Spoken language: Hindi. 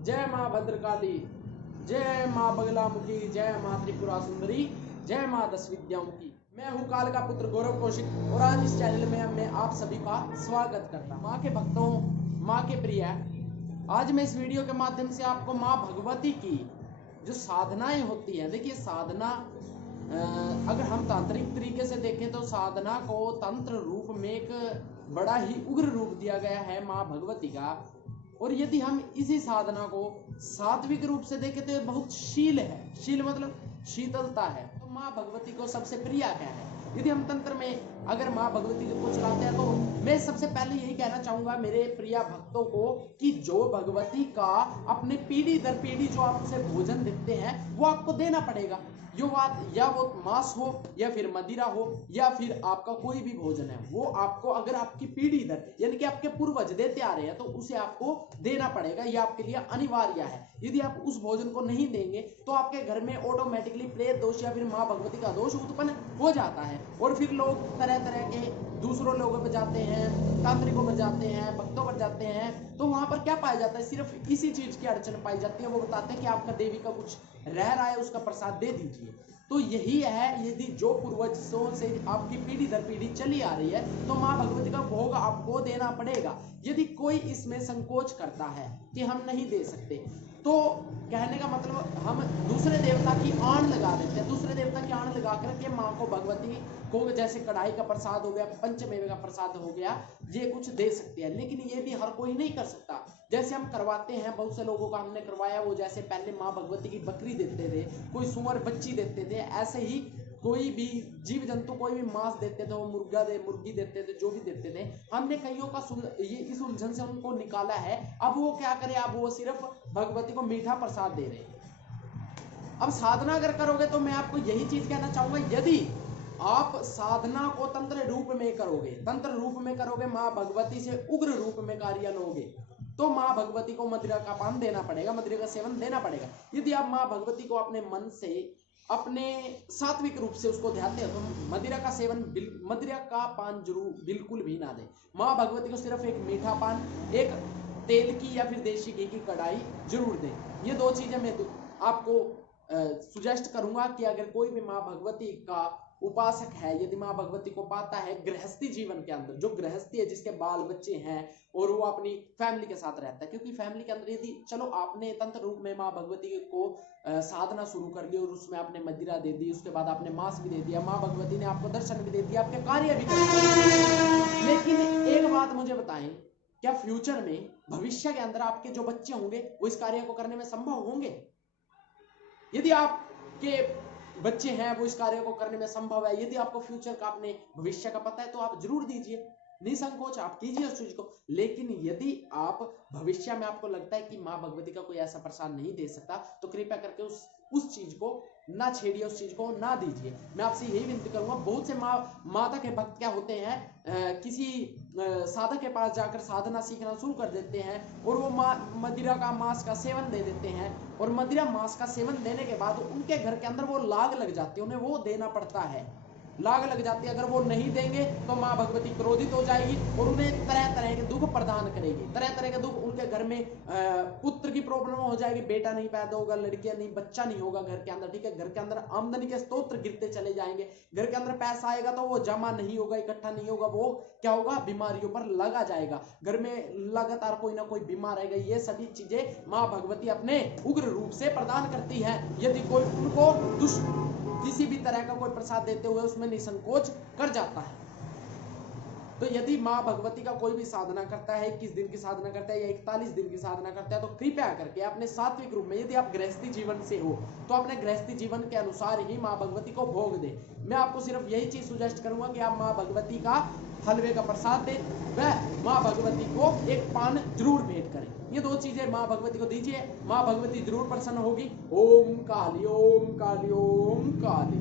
जय माँ भद्रकाली, जय माँ बगलामुखी, जय माँ त्रिपुरा सुंदरी, जय माँ दस विद्यामुखी। मैं हूँ काल का पुत्र गौरव कौशिक और आज इस चैनल में मैं आप सभी का स्वागत करता हूँ। माँ के भक्तों, माँ के प्रिय, आज मैं इस वीडियो के माध्यम से आपको माँ भगवती की जो साधनाएं होती हैं, देखिए साधना अगर हम तांत्रिक तरीके से देखें तो साधना को तंत्र रूप में एक बड़ा ही उग्र रूप दिया गया है माँ भगवती का। और यदि हम इसी साधना को सात्विक रूप से देखें तो ये बहुत शील है। शील मतलब शीतलता है। तो माँ भगवती को सबसे प्रिय क्या है? यदि हम तंत्र में अगर माँ भगवती को चलाते हैं तो मैं सबसे पहले यही कहना चाहूंगा मेरे प्रिय भक्तों को कि जो भगवती का अपने पीढ़ी दर पीढ़ी जो आप उसे भोजन देते हैं वो आपको देना पड़ेगा। यो बात या वो मांस हो या फिर मदिरा हो या फिर आपका कोई भी भोजन है, वो आपको अगर आपकी पीढ़ी दर यानी कि आपके पूर्वज देते आ रहे हैं तो उसे आपको देना पड़ेगा। यह आपके लिए अनिवार्य है। यदि आप उस भोजन को नहीं देंगे तो आपके घर में ऑटोमेटिकली प्रेत दोष या फिर माँ भगवती का दोष उत्पन्न हो जाता है और फिर लोग तरह तरह के दूसरों लोगों पर जाते हैं, तांत्रिकों पर जाते हैं, भक्तों पर जाते हैं। तो वहां पर क्या पाया जाता है? सिर्फ इसी चीज की अड़चन पाई जाती है। वो बताते हैं कि आपका देवी का कुछ रह रहा है, उसका प्रसाद दे दीजिए। तो यही है, यदि जो पूर्वजों से आपकी पीढ़ी दर पीढ़ी चली आ रही है तो माँ भगवती का भोग आपको देना पड़ेगा। यदि कोई इसमें संकोच करता है कि हम नहीं दे सकते तो कहने का मतलब हम दूसरे देवता की आण लगा देते हैं। दूसरे देवता की आण लगा करके माँ को भगवती को जैसे कढ़ाई का प्रसाद हो गया, पंचमेवे का प्रसाद हो गया, ये कुछ दे सकते हैं। लेकिन ये भी हर कोई नहीं कर सकता। जैसे हम करवाते हैं, बहुत से लोगों का हमने करवाया, वो जैसे पहले माँ भगवती की बकरी देते थे, कोई सुअर बच्ची देते थे, ऐसे ही कोई भी जीव जंतु कोई भी मांस देते थे, वो मुर्गी देते थे, जो भी देते थे। हमने कईयों का ये इस उलझन से उनको निकाला है। अब वो क्या करे? अब वो सिर्फ भगवती को मीठा प्रसाद दे रहे हैं। अब साधना अगर करोगे तो मैं आपको यही चीज कहना चाहूंगा, यदि आप साधना को तंत्र रूप में करोगे, माँ भगवती से उग्र रूप में कार्य लोगे तो माँ भगवती को मदिरा का पान देना पड़ेगा, मदिरा का सेवन देना पड़ेगा। यदि आप माँ भगवती को अपने मन से अपने सात्विक रूप से उसको ध्याते हैं तो मदिरा का सेवन, मदिरा का पान जरूर बिल्कुल भी ना दे। माँ भगवती को सिर्फ एक मीठा पान, एक तेल की या फिर देशी घी की कढ़ाई जरूर दे। ये दो चीजें मैं आपको सुजेस्ट करूंगा कि अगर कोई भी माँ भगवती का उपासक है, यदि माँ भगवती को पाता है गृहस्थी जीवन के अंदर, जो गृहस्थी है जिसके बाल बच्चे हैं और वो अपनी फैमिली के साथ रहता है, क्योंकि फैमिली के अंदर यदि चलो आपने तंत्र रूप में माँ भगवती को साधना शुरू कर ली और उसमें आपने मदिरा दे दी, उसके बाद आपने मांस भी दे दिया, माँ भगवती ने आपको दर्शन भी दे दिया, आपके कार्य भी कर दिए। लेकिन एक बात मुझे बताएं, क्या फ्यूचर में भविष्य के अंदर आपके जो बच्चे होंगे वो इस कार्य को करने में संभव होंगे? यदि आपके बच्चे हैं वो इस कार्य को करने में संभव है, यदि आपको फ्यूचर का अपने भविष्य का पता है तो आप जरूर दीजिए, निसंकोच आप कीजिए उस चीज को। लेकिन यदि आप भविष्य में आपको लगता है कि माँ भगवती का कोई ऐसा प्रसाद नहीं दे सकता तो कृपया करके उस चीज को ना छेड़िए, उस चीज को ना दीजिए। मैं आपसे यही विनती करूंगा। बहुत से माता के भक्त क्या होते हैं, किसी साधक के पास जाकर साधना सीखना शुरू कर देते हैं और वो मदिरा का मांस का सेवन दे देते हैं और मदिरा मांस का सेवन देने के बाद उनके घर के अंदर वो लाग लग जाती है, उन्हें वो देना पड़ता है, लाग लग जाती है। अगर वो नहीं देंगे तो माँ भगवती क्रोधित हो जाएगी और उन्हें तरह तरह के दुख प्रदान करेगी, तरह तरह के दुख। उनके घर में पुत्र की प्रॉब्लम हो जाएगी, बेटा नहीं पैदा होगा, लड़कियां नहीं, बच्चा नहीं होगा घर के अंदर, ठीक है। घर के अंदर आमदनी के स्त्रोत गिरते चले जाएंगे, घर के अंदर पैसा आएगा तो वो जमा नहीं होगा, इकट्ठा नहीं होगा, वो क्या होगा? बीमारियों पर लगा जाएगा, घर में लगातार कोई ना कोई बीमार रहेगा। ये सभी चीजें माँ भगवती अपने उग्र रूप से प्रदान करती है। यदि कोई उनको किसी भी तरह का कोई प्रसाद देते हुए उसमें निसंकोच कर जाता है। तो यदि माँ भगवती का कोई भी साधना करता है, 21 दिन की साधना करता है या 41 दिन की साधना करता है, तो कृपया करके अपने सात्विक रूप में, यदि आप गृहस्थी जीवन से हो तो अपने गृहस्थी जीवन के अनुसार ही माँ भगवती को भोग दे। मैं आपको सिर्फ यही चीज सुजेस्ट करूंगा कि आप माँ भगवती का हलवे का प्रसाद दे व माँ भगवती को एक पान जरूर भेंट करें। ये दो चीजें माँ भगवती को दीजिए, माँ भगवती जरूर प्रसन्न होगी। ओम काली, ओम काली, ओम काली।